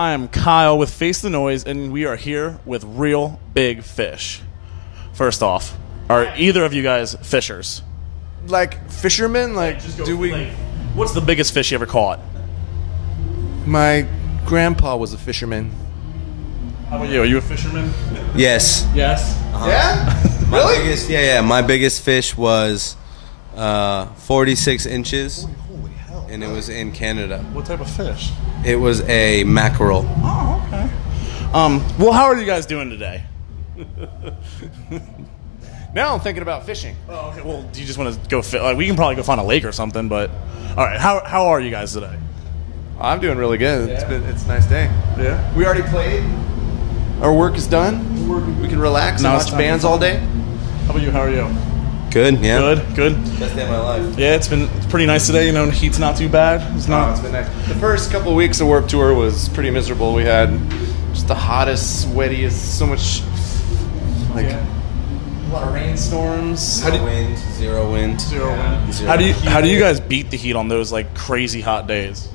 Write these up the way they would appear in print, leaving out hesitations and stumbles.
I am Kyle with Face the Noise, and we are here with real big fish. First off, are either of you guys fishers? Like fishermen? What's the biggest fish you ever caught? My grandpa was a fisherman. How about you? Are you a fisherman? Yes. Yes. Yeah? Really? My biggest fish was 46 inches, and it was in Canada. What type of fish? It was a mackerel. Oh, okay. Well, how are you guys doing today? Now I'm thinking about fishing. Oh, okay. Well, do you just want to go we can probably go find a lake or something, but all right. How are you guys today? I'm doing really good. Yeah. It's a nice day. Yeah. We already played. Our work is done. We can relax and watch bands all day. How about you? How are you? Good, yeah. Good. Best day of my life. Yeah, it's pretty nice today. You know, the heat's not too bad. It's been nice. The first couple of weeks of Warped Tour was pretty miserable. We had just the hottest, sweatiest, so much a lot of rainstorms. Zero wind. How do you guys beat the heat on those like crazy hot days?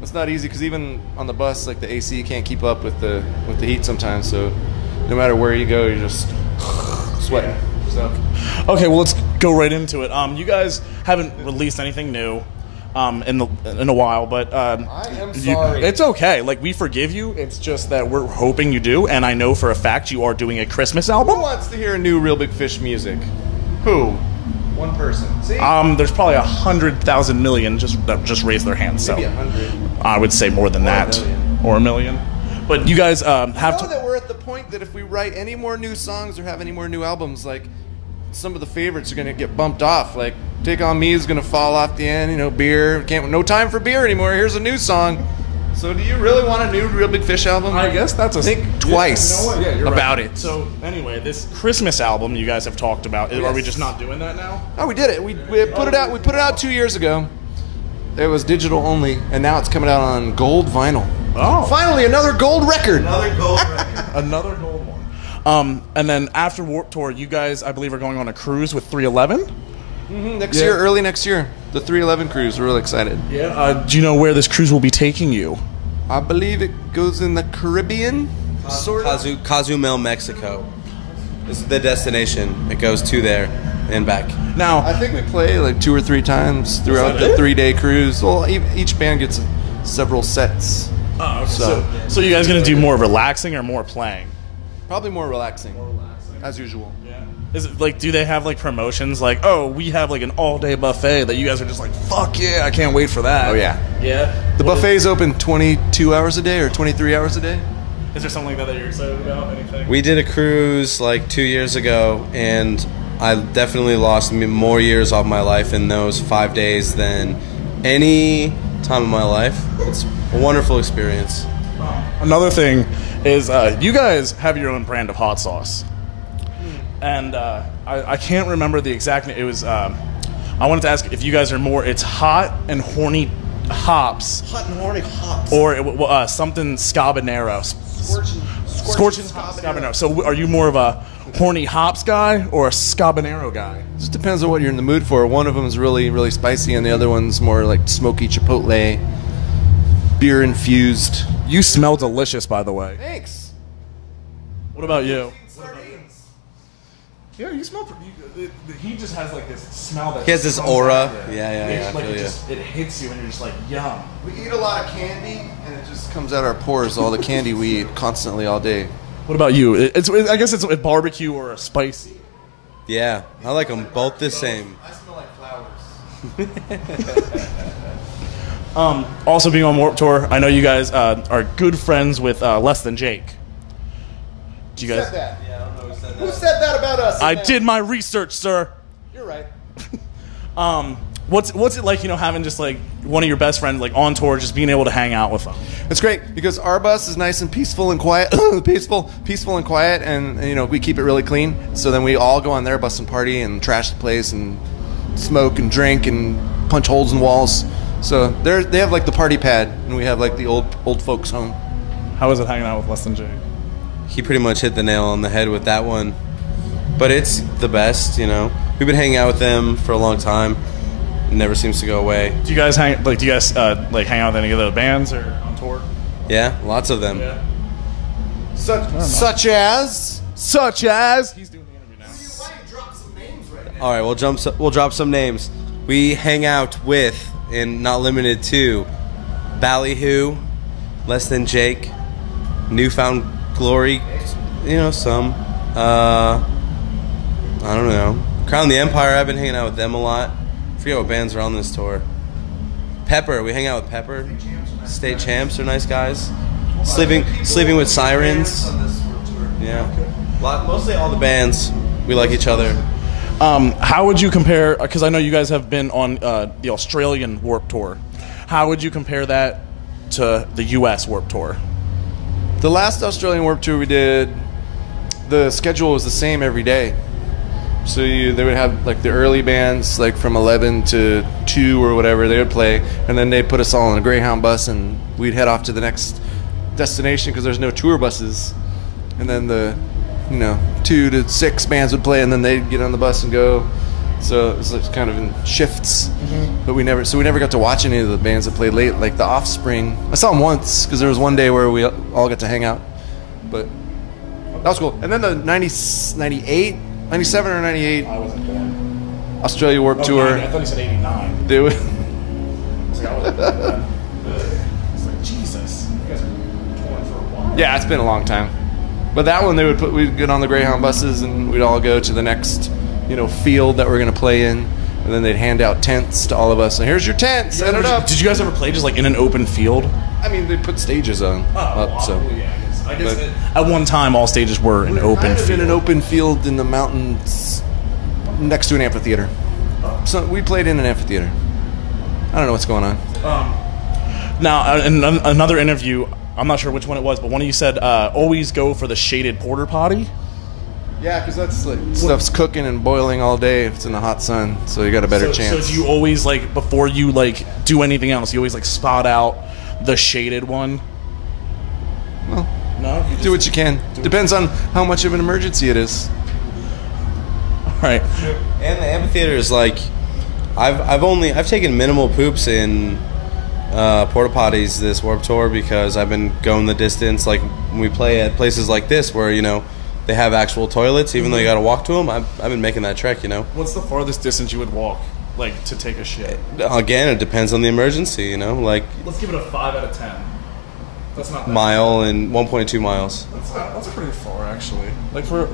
It's not easy because even on the bus, like the AC can't keep up with the heat sometimes. So no matter where you go, you're just sweating. Yeah. So. Okay, well let's go right into it. You guys haven't released anything new in a while, but I am sorry. It's okay. Like, we forgive you. It's just that we're hoping you do, and I know for a fact you are doing a Christmas album. Who wants to hear new Real Big Fish music? Who? One person. See? There's probably 100,000 million that just raised their hands. Maybe so 100. I would say more than that, or a million. But you guys have to. That we're at the point that if we write any more new songs or have any more new albums, like some of the favorites are going to get bumped off. Like Take On Me is going to fall off the end. You know, Beer. No time for beer anymore. Here's a new song. So do you really want a new Real Big Fish album? I guess that's think twice about it. So anyway, this Christmas album you guys have talked about. Yes. Are we just not doing that now? No, we did it. We put it out. We put it out 2 years ago. It was digital only, and now it's coming out on gold vinyl. Oh, finally another gold record. Another gold record. Another gold one. And then after Warped Tour, you guys, I believe, are going on a cruise with 311. Next year, early next year, the 311 cruise. We're really excited. Yeah. Do you know where this cruise will be taking you? I believe it goes in the Caribbean. Cozumel, Mexico. This is the destination. It goes to there and back. Now, I think we play like 2 or 3 times throughout the 3-day cruise. Well, each band gets several sets. Oh, okay. So you guys gonna do more relaxing or more playing? Probably more relaxing, as usual. Yeah. Is it like, do they have like promotions like, oh, we have like an all-day buffet that you guys are just like, fuck yeah, I can't wait for that? Oh yeah. Yeah. The buffet's open 22 hours a day or 23 hours a day. Is there something like that you're excited about? Anything? We did a cruise like 2 years ago, and I definitely lost more years off my life in those 5 days than any time of my life. It's a wonderful experience. Another thing is you guys have your own brand of hot sauce. And I can't remember the exact name. It was, I wanted to ask if you guys are more, it's hot and horny hops. Hot and horny hops. Or something Scabanero. Scorching Scabanero. So are you more of a horny hops guy or a Scabanero guy? It just depends on what you're in the mood for. One of them is really, really spicy, and the other one's more like smoky chipotle, beer infused. You smell delicious, by the way. Thanks. What about you? Yeah, you smell pretty. He just has like this smell that. He has this aura. Yeah. Like it hits you, and you're just like, yum. We eat a lot of candy, and it just comes out our pores. All the candy we eat constantly all day. What about you? I guess it's a barbecue or a spicy. Yeah, I like them both the same. I smell like flowers. Also, being on Warped Tour, I know you guys are good friends with Less Than Jake. Do you guys? Said that? Yeah, I don't know who said that. Who said that about us? I did my research, sir. You're right. What's it like, having just like one of your best friends like on tour, just being able to hang out with them? It's great because our bus is nice and peaceful and quiet, peaceful and quiet, and we keep it really clean. So then we all go on their bus and party and trash the place and smoke and drink and punch holes in walls. So they have like the party pad, and we have like the old folks home. How is it hanging out with Less Than Jake? He pretty much hit the nail on the head with that one. But it's the best, We've been hanging out with them for a long time. It never seems to go away. Do you guys hang out with any of the bands or on tour? Yeah, lots of them. Yeah. Such as. He's doing the interview now. Why don't you drop some names right now? All right, we'll drop some names. We hang out with, and not limited to, Ballyhoo, Less Than Jake, Newfound Glory, some. I don't know. Crown the Empire, I've been hanging out with them a lot. Forget what bands are on this tour. Pepper, we hang out with Pepper. State Champs are nice guys. Sleeping with Sirens. Yeah. Mostly all the bands. We like each other. How would you compare, because I know you guys have been on the Australian Warped Tour. How would you compare that to the U.S. Warped Tour? The last Australian Warped Tour we did, the schedule was the same every day. So they would have like the early bands, like from 11 to 2 or whatever, they would play, and then they'd put us all in a Greyhound bus and we'd head off to the next destination because there's no tour buses. And then the 2 to 6 bands would play, and then they'd get on the bus and go. So it was like kind of in shifts. But we never got to watch any of the bands that played late, like the Offspring. I saw them once because there was one day where we all got to hang out. But that was cool. And then the 98, 97 or 98 I wasn't born. Australia Warped Tour. I thought he said 89. They would. It's like, Jesus. You guys are touring for a while. Yeah, it's been a long time. But that one, we'd get on the Greyhound buses and we'd all go to the next, field that we're going to play in. And then they'd hand out tents to all of us. And here's your tent, set it up. Did you guys ever play just like in an open field? I mean, they put stages up, so. Yeah, I guess at one time all stages were an open field. In an open field in the mountains next to an amphitheater. So we played in an amphitheater. I don't know what's going on. Now, in another interview, I'm not sure which one it was, but one of you said always go for the shaded porter potty. Yeah, because that's like stuff's cooking and boiling all day if it's in the hot sun, so you got a better chance. So do you always before you do anything else, you always spot out the shaded one? Well, no. Do what you can. Depends on how much of an emergency it is. All right. And the amphitheater is I've taken minimal poops in porta potties this Warped Tour because I've been going the distance. Like when we play at places like this where they have actual toilets, even though you got to walk to them. I've been making that trek. What's the farthest distance you would walk, to take a shit? Again, it depends on the emergency. Let's give it a 5 out of 10. That's not that mile and 1.2 miles. That's pretty far, actually. Because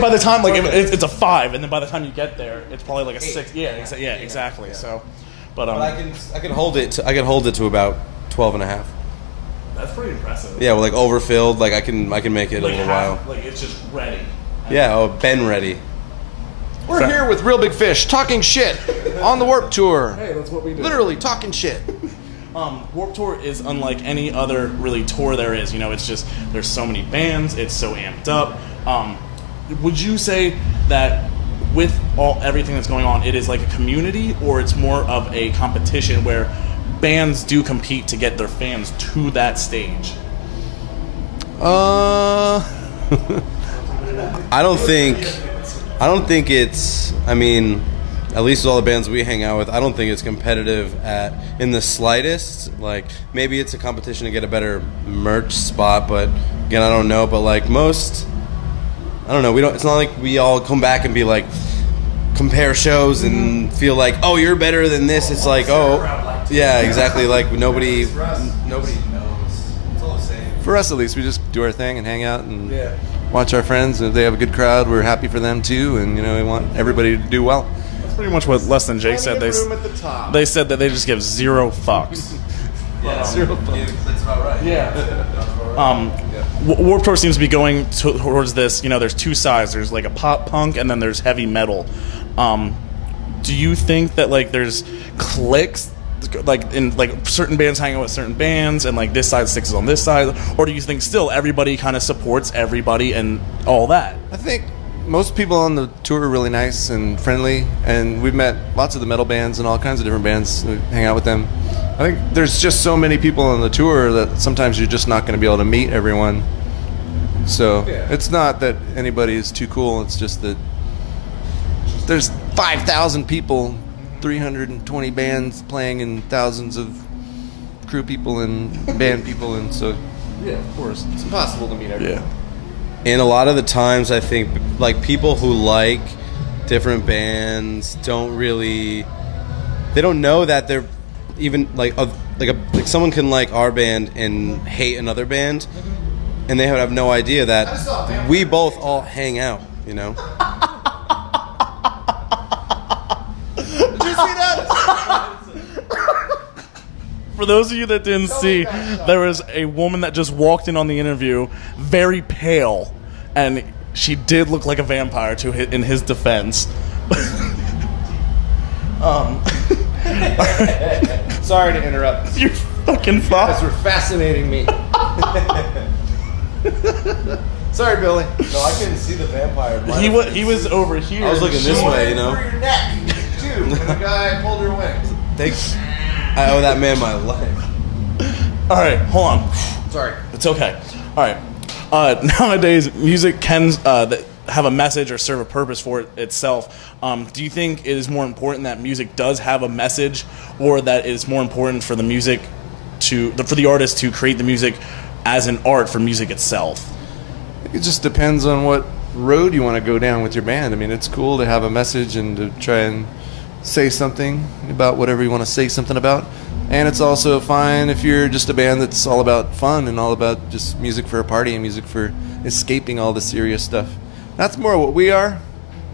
by the time it's a 5, and then by the time you get there, it's probably like a 6. Yeah, exactly. Yeah. So, but I can hold it. I can hold it to about 12 and a half. That's pretty impressive. Yeah, overfilled. I can make it a little while. It's just ready. Yeah, been ready. We're here with Real Big Fish, talking shit on the Warped Tour. Hey, that's what we do. Literally talking shit. Warped Tour is unlike any other really tour there is. It's just there's so many bands. It's so amped up. Would you say that with everything that's going on, it is like a community, or it's more of a competition where bands do compete to get their fans to that stage? I don't think it's. I mean, at least with all the bands we hang out with, I don't think it's competitive in the slightest. Maybe it's a competition to get a better merch spot, but again, I don't know. But most, I don't know. It's not like we all come back and be compare shows and feel oh, you're better than this. It's yeah, exactly. Nobody knows. It's all the same. For us, at least, we just do our thing and hang out and watch our friends. If they have a good crowd, we're happy for them too, and we want everybody to do well. That's pretty much what Less Than Jake said. They said that they just give 0 fucks. Yeah, 0 fucks. That's about right. Yeah. Warped Tour seems to be going towards this. There's 2 sides. There's a pop punk, and then there's heavy metal. Do you think that there's cliques, in certain bands hanging out with certain bands, and this side sticks on this side, or do you think still everybody kind of supports everybody and all that? I think most people on the tour are really nice and friendly, and we've met lots of the metal bands and all kinds of different bands. We hang out with them. I think there's just so many people on the tour that sometimes you're just not going to be able to meet everyone. So it's not that anybody is too cool. It's just that there's 5,000 people, 320 bands playing, and thousands of crew people and band people, and so Yeah, of course. it's impossible to meet everyone. And a lot of the times, I think, like, people who like different bands don't really, they don't know that they're even like someone can like our band and hate another band, and they have no idea that we both all hang out, you know. Did you see that? For those of you that didn't see, there was a woman that just walked in on the interview, very pale, and she did look like a vampire in his defense. Sorry to interrupt. You're fucking You fine. guys were fascinating me. Sorry, Billy. No, I couldn't see the vampire. He was over here. I was looking this way, you know. For your neck, too, and the guy pulled her away. Thanks. I owe that man my life. All right, hold on. Sorry. It's okay. All right. Nowadays, music can have a message or serve a purpose for itself. Do you think it is more important that music does have a message, or that it's more important for the music for the artist to create the music as an art for music itself? It just depends on what road you want to go down with your band. I mean, it's cool to have a message and to try and say something about whatever you want to say something about. And it's also fine if you're just a band that's all about fun and all about just music for a party and music for escaping all the serious stuff. That's more what we are.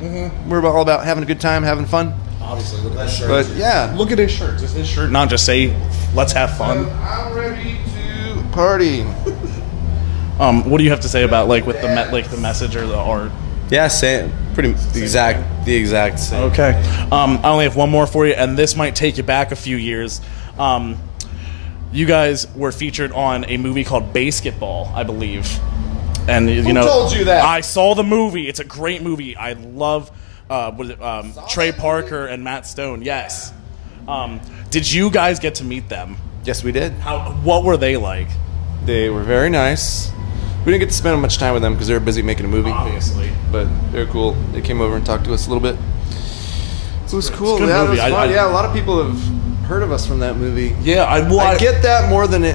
Mm-hmm. We're all about having a good time, having fun. Obviously, look at that shirt. But yeah, Look at his shirt. Does his shirt not just say, let's have fun? I'm ready to party. What do you have to say about like with the message or the art? Yeah, same. Pretty the exact same. Okay. I only have one more for you, and this might take you back a few years. You guys were featured on a movie called Basketball, I believe. And Who told you that? I saw the movie. It's a great movie. I love Trey Parker and Matt Stone. Yes. Did you guys get to meet them? Yes, we did. What were they like? They were very nice. We didn't get to spend much time with them because they were busy making a movie. Obviously. But they're cool. They came over and talked to us a little bit. It was cool. a good Yeah, it movie. was fun. Yeah, a lot of people have heard of us from that movie. Yeah, I get that more than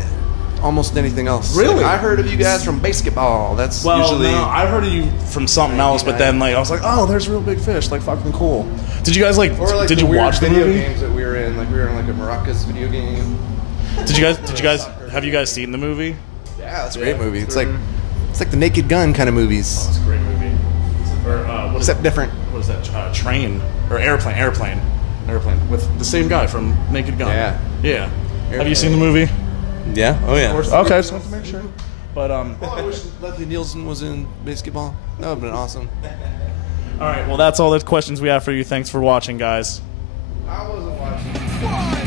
almost anything else. Really? Like, I heard of you guys from Basketball. That's usually... no, I've heard of you from something else, but then like I was like, oh, there's Real Big Fish, like fucking cool. Did you guys like? Or like did the you weird watch the video movie? games that we were in? Like we were in like a Maracas video game. Did you guys have you guys seen the movie? Yeah, it's a great movie. It's like the Naked Gun kind of movies. It's a great movie. Or Except different. What is that? Train or airplane with the same guy from Naked Gun. Yeah. Yeah. Have you seen the movie? Yeah. Oh yeah. Okay, just wanted to make sure. But I wish Leslie Nielsen was in Basketball. That would have been awesome. all right. Well, that's all the questions we have for you. Thanks for watching, guys. I wasn't watching.